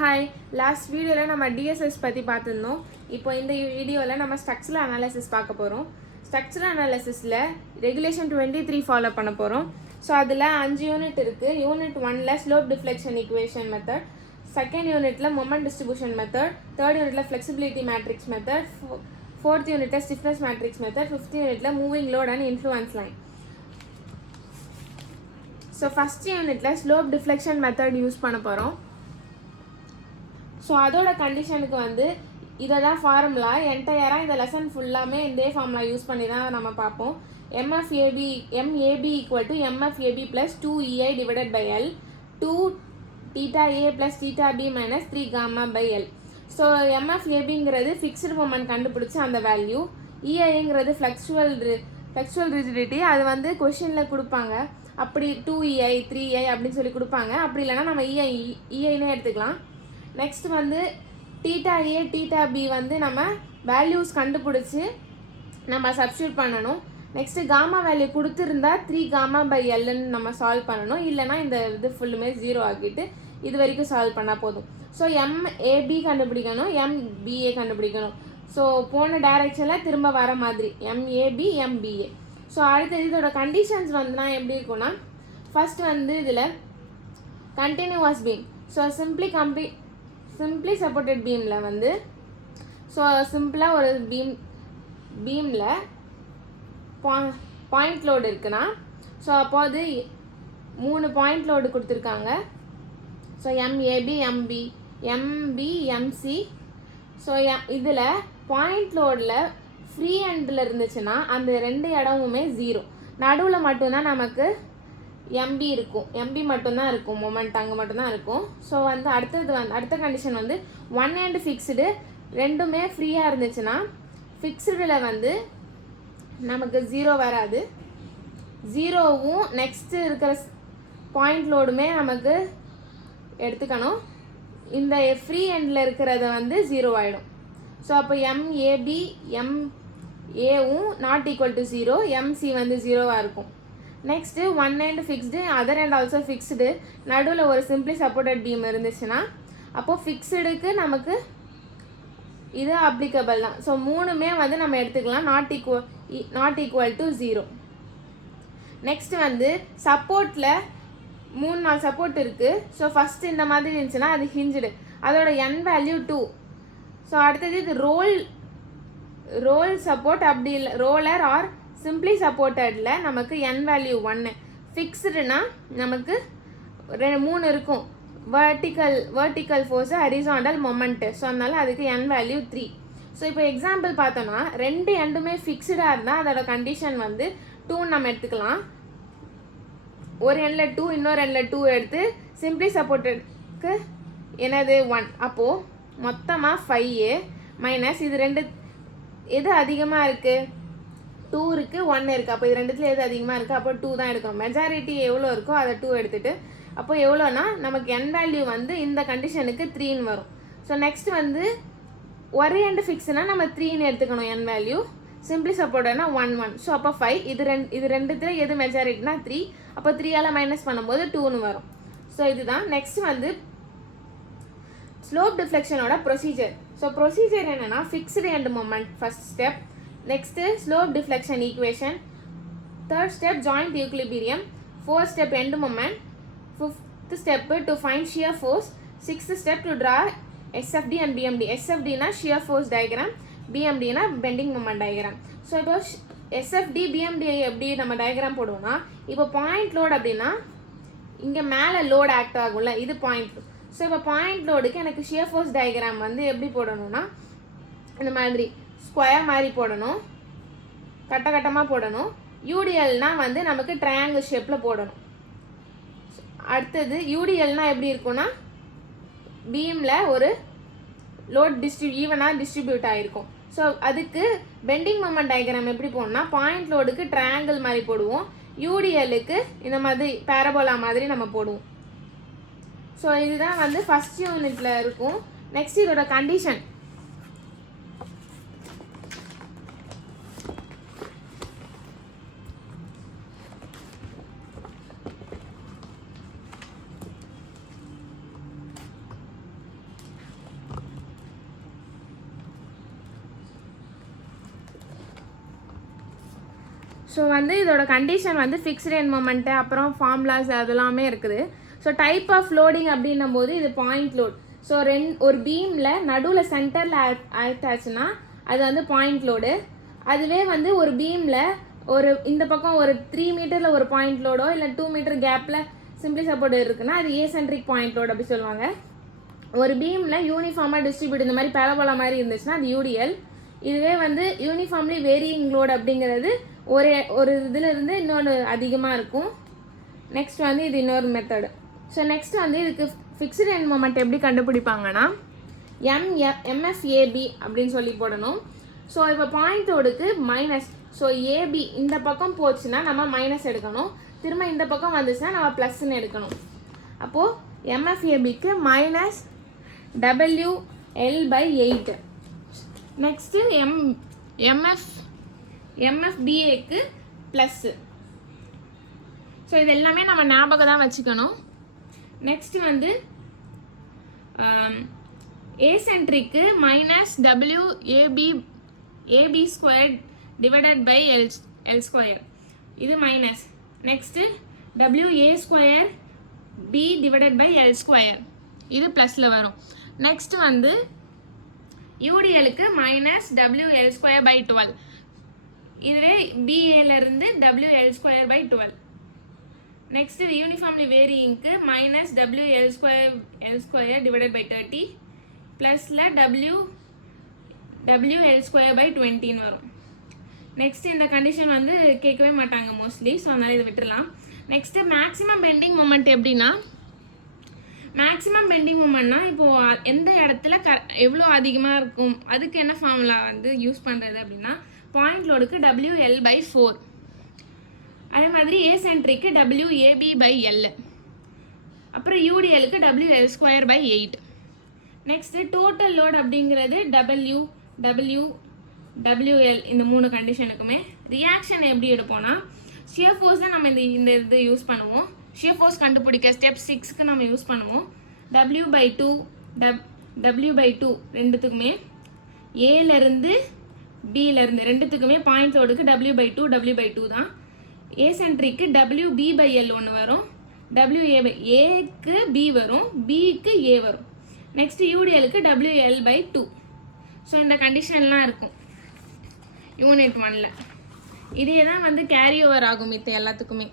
Hi, last வீடியோவில் நம்ம TDS பற்றி பார்த்துருந்தோம். இப்போ இந்த வீடியோவில் நம்ம ஸ்ட்ரக்சரல் அனாலிசிஸ் பார்க்க போகிறோம். ஸ்ட்ரக்சரல் அனாலிசிஸில் ரெகுலேஷன் 23 ஃபாலோ பண்ண போகிறோம். ஸோ அதில் 5 யூனிட் இருக்குது. யூனிட் 1ல் slope deflection equation method, second யூனிட்டில் மொமெண்ட் டிஸ்ட்ரிபியூஷன் மெத்தட், தேர்ட் யூனிட்டில் ஃப்ளெக்சிபிலிட்டி மேட்ரிக்ஸ் மெத்தட், ஃபோர்த் யூனிட்டில் ஸ்டிஃப்னஸ் மேட்ரிக்ஸ் மெத்தட், ஃபிஃப்த் யூனிட்டில் moving load and influence line. So first யூனிட்டில் ஸ்லோப் டிஃப்ளெக்ஷன் மெத்தட் யூஸ் பண்ண போகிறோம். ஸோ அதோட கண்டிஷனுக்கு வந்து இதை தான் ஃபார்முலா. என்டையராக இந்த லெசன் ஃபுல்லாமே இதே ஃபார்முலா யூஸ் பண்ணி தான் நம்ம பார்ப்போம். MFAB equal to MFAB plus 2EI divided by L 2 θA plus θB minus 3 gamma by L. So MFABங்கிறது ஃபிக்ஸ்டு மொமெண்ட் கண்டுபிடிச்சி அந்த வேல்யூ, EIங்கிறது ஃப்ளெக்சுவல் ரிஜிடிட்டி, அது வந்து கொஷினில் கொடுப்பாங்க. அப்படி 2EI 3EI அப்படின்னு சொல்லி கொடுப்பாங்க. அப்படி இல்லைனா நம்ம EIனே எடுத்துக்கலாம். நெக்ஸ்ட் வந்து θA θB வந்து நம்ம வேல்யூஸ் கண்டுபிடிச்சி நம்ம சப்ஸ்டியூட் பண்ணணும். நெக்ஸ்ட்டு காமா வேல்யூ கொடுத்துருந்தா 3 gamma பை Lன்னு நம்ம சால்வ் பண்ணணும். இல்லைனா இந்த இது ஃபுல்லுமே 0 ஆக்கிட்டு இது வரைக்கும் சால்வ் பண்ணால் போதும். ஸோ MAB கண்டுபிடிக்கணும், MBA கண்டுபிடிக்கணும். ஸோ போன டைரெக்ஷனில் திரும்ப வர மாதிரி MAB MBA. ஸோ அடுத்தது இதோட கண்டிஷன்ஸ் வந்துனா எப்படி இருக்குன்னா, ஃபர்ஸ்ட் வந்து இதில் continuous beam. So simply supported பீமில் வந்து ஸோ சிம்பிளாக ஒரு பீமில் பாயிண்ட் லோடு இருக்குன்னா, ஸோ அப்போது 3 பாயிண்ட் லோடு கொடுத்துருக்காங்க. So MAB MB MC. So இதில் பாயிண்ட் லோடில் ஃப்ரீ ஹேண்டில் இருந்துச்சுன்னா அந்த 2 இடமுமே 0. நடுவில் மட்டும்தான் நமக்கு MB இருக்கும், MB மட்டும்தான் இருக்கும், மொமெண்ட் அங்கே மட்டும்தான் இருக்கும். ஸோ வந்து அடுத்த கண்டிஷன் வந்து 1 and ஃபிக்ஸ்டு ரெண்டுமே ஃப்ரீயாக இருந்துச்சுன்னா ஃபிக்ஸ்டில் வந்து நமக்கு 0 வராது. 0வும் நெக்ஸ்ட்டு இருக்கிற பாயிண்ட் லோடுமே நமக்கு எடுத்துக்கணும். இந்த ஃப்ரீ எண்டில் இருக்கிறத வந்து 0 ஆகிடும். ஸோ அப்போ MAB MAவும் நாட் ஈக்குவல் டு 0, MC வந்து 0வாக இருக்கும். Next 1 and fixed, other and also fixed, நடுவில் ஒரு சிம்பிளி சப்போர்ட்டட் பீம் இருந்துச்சுன்னா அப்போது ஃபிக்ஸ்டுக்கு நமக்கு இது அப்ளிகபிள் தான். ஸோ 3மே வந்து நம்ம எடுத்துக்கலாம், நாட் ஈக்குவல் டு 0. நெக்ஸ்ட் வந்து சப்போர்ட்டில் 3-4 சப்போர்ட் இருக்குது. ஸோ ஃபஸ்ட்டு இந்த மாதிரி இருந்துச்சுன்னா அது ஹிஞ்சுடு, அதோட N வேல்யூ 2. ஸோ அடுத்தது இது ரோல் சப்போர்ட், அப்படி இல்லை ரோலர் ஆர் சிம்பிளி சப்போர்ட்டடில் நமக்கு N வேல்யூ 1. ஃபிக்ஸ்டுனா நமக்கு 3 இருக்கும், vertical force, horizontal moment. So அதனால் அதுக்கு N வேல்யூ 3. ஸோ இப்போ எக்ஸாம்பிள் பார்த்தோன்னா 2 எண்டுமே ஃபிக்ஸ்டாக இருந்தால் அதோட கண்டிஷன் வந்து 2 நம்ம எடுத்துக்கலாம். ஒரு எண்டில் 2, இன்னொரு எண்டில் 2 எடுத்து சிம்பிளி சப்போர்ட்டுக்கு என்னது 1. அப்போது மொத்தமாக 5A மைனஸ் இது 2 எது அதிகமாக இருக்குது, 2 இருக்குது 1 இருக்குது. அப்போ இது ரெண்டுத்துல எது அதிகமாக இருக்குது, அப்போ 2 தான் எடுக்கணும். மெஜாரிட்டி எவ்வளோ இருக்கோ அதை 2 எடுத்துகிட்டு அப்போ எவ்வளோனா நமக்கு N வேல்யூ வந்து இந்த கண்டிஷனுக்கு 3ன்னு வரும். ஸோ நெக்ஸ்ட் வந்து ஒரு எண்டு ஃபிக்ஸ்னா நம்ம 3ன்னு எடுத்துக்கணும் N வேல்யூ, சிம்பிளி சப்போர்ட்னா 1. ஸோ அப்போ 5. இது ரெண்டுத்துல எது மெஜாரிட்டினா 3. அப்போ 3ஆல் மைனஸ் பண்ணும்போது 2ன்னு வரும். ஸோ இதுதான். நெக்ஸ்ட் வந்து ஸ்லோப் டிஃப்ளெக்ஷனோட ப்ரொசீஜர். ஸோ ப்ரொசீஜர் என்னென்னா, fixed end moment first step, next slope deflection equation, third step joint equilibrium, fourth step end moment, fifth step to find shear force, sixth step to draw SFD and BMD. SFDனா shear force diagram, BMDனா bending moment diagram. So இப்போ SFD BMD எப்படி நம்ம diagram போடுவோம்னா, இப்போ point load அப்படின்னா இங்கே மேலே load act ஆகும்ல, இது பாயிண்ட் லோட். ஸோ இப்போ பாயிண்ட் லோடுக்கு எனக்கு ஷியர் ஃபோர்ஸ் டயக்ராம் வந்து எப்படி போடணும்னா இந்த மாதிரி ஸ்கொயர் மாதிரி போடணும், கட்டமாக போடணும். யூடிஎல்னால் வந்து நமக்கு ட்ரையாங்கிள் ஷேப்பில் போடணும். அடுத்தது யூடிஎல்னால் எப்படி இருக்குன்னா, பீமில் ஒரு லோட் ஈவனாக டிஸ்ட்ரிபியூட் ஆகிருக்கும். ஸோ அதுக்கு பெண்டிங் மொமெண்ட் டயக்ராம் எப்படி போடணும்னா, பாயிண்ட் லோடுக்கு ட்ரையாங்கிள் மாதிரி போடுவோம், யூடிஎல்லுக்கு இந்த மாதிரி பேரபோலா மாதிரி நம்ம போடுவோம். ஸோ இதுதான் வந்து ஃபஸ்ட் யூனிட்டில் இருக்கும். நெக்ஸ்ட் இதோட கண்டிஷன். ஸோ வந்து இதோட கண்டிஷன் வந்து ஃபிக்ஸ்டு எண்ட் மொமெண்ட்டு அப்புறம் ஃபார்முலாஸ் அதெல்லாமே இருக்குது. ஸோ டைப் ஆஃப் லோடிங் அப்படின்னும் போது இது பாயிண்ட் லோட். ஸோ ஒரு பீமில் நடுவில் சென்டரில் ஆக்ட் ஆச்சுன்னா அது வந்து பாயிண்ட் லோடு. அதுவே வந்து ஒரு பீமில் இந்த பக்கம் ஒரு 3 மீட்டரில் ஒரு பாயிண்ட் லோடோ இல்லை 2 மீட்டர் கேப்பில் சிம்பிளி சப்போர்ட் இருக்குன்னா அது ஏசென்ட்ரிக் பாயிண்ட் லோட் அப்படி சொல்லுவாங்க. ஒரு பீமில் யூனிஃபார்மாக டிஸ்ட்ரிபியூட் இந்த மாதிரி பேரபோலா மாதிரி இருந்துச்சுன்னா அது யூடிஎல். இதுவே வந்து யூனிஃபார்ம்லி வேரியிங் லோட் அப்படிங்கிறது ஒரு இதிலிருந்து இன்னொன்று அதிகமாக இருக்கும். நெக்ஸ்ட் வந்து இது இன்னொரு மெத்தடு. ஸோ நெக்ஸ்ட் வந்து இதுக்கு ஃபிக்ஸ்டு எண்ட் மொமெண்ட் எப்படி கண்டுபிடிப்பாங்கன்னா எம்எஃப்ஏபி அப்படின்னு சொல்லி போடணும். ஸோ இப்போ பாயிண்ட் லோடுக்கு மைனஸ். ஸோ ஏபி இந்த பக்கம் போச்சுன்னா நம்ம மைனஸ் எடுக்கணும், திரும்ப இந்த பக்கம் வந்துச்சுன்னா நம்ம ப்ளஸ்ன்னு எடுக்கணும். அப்போது எம்எஃப்ஏபிக்கு மைனஸ் WL/8. நெக்ஸ்ட்டு எம்எஃபிஏக்கு ப்ளஸ்ஸு. ஸோ இது எல்லாமே நம்ம ஞாபகம் தான் வச்சுக்கணும். நெக்ஸ்ட்டு வந்து ஏசென்ட்ரிக்கு minus WAB² divided by L². இது minus. Next WA²B divided by L². இது ப்ளஸில் வரும். நெக்ஸ்ட் வந்து யூடிஎலுக்கு மைனஸ் WL²/12. இதுவே BAலேருந்து WL²/12. நெக்ஸ்ட் யூனிஃபார்ம்லி வேரியிங்க்கு மைனஸ் WL² டிவைடட் பை 30 ப்ளஸில் WL²/20 வரும். நெக்ஸ்ட் இந்த கண்டிஷன் வந்து கேட்கவே மாட்டாங்க மோஸ்ட்லி, ஸோ அதனால் இதை விட்டுடலாம். நெக்ஸ்ட்டு மேக்ஸிமம் பெண்டிங் மொமெண்ட் எப்படின்னா, மேக்ஸிமம் பெண்டிங் மொமெண்ட்னா இப்போது எந்த இடத்துல எவ்வளோ அதிகமாக இருக்கும் அதுக்கு என்ன ஃபார்முலா வந்து யூஸ் பண்ணுறது அப்படின்னா பாயிண்ட் லோடுக்கு WL/4. அதே மாதிரி ஏசென்ட்ரிக்கு WAB/L. அப்புறம் யூடிஎலுக்கு WL²/8. நெக்ஸ்ட்டு டோட்டல் லோட் அப்படிங்கிறது WL இந்த 3 கண்டிஷனுக்குமே. ரியாக்ஷன் எப்படி எடுப்போம்னா ஷியர் ஃபோர்ஸ் தான் நம்ம இந்த இது யூஸ் பண்ணுவோம். ஷியர் ஃபோர்ஸ் கண்டுபிடிக்க ஸ்டெப் 6க்கு நம்ம யூஸ் பண்ணுவோம். W/2 ரெண்டுத்துக்குமே, ஏலேருந்து பிலேருந்து ரெண்டுத்துக்குமே பாயிண்ட் லோடுக்கு W/2 தான். ஏசென்ட்ரிக்கு WB/L ஒன்று வரும், Aக்கு B வரும், Bக்கு A வரும். Next யூடிஎலுக்கு WL/2. ஸோ இந்த கண்டிஷன்லாம் இருக்கும் யூனிட் 1ல். இதே தான் வந்து கேரி ஓவர் ஆகும் மித்த எல்லாத்துக்குமே.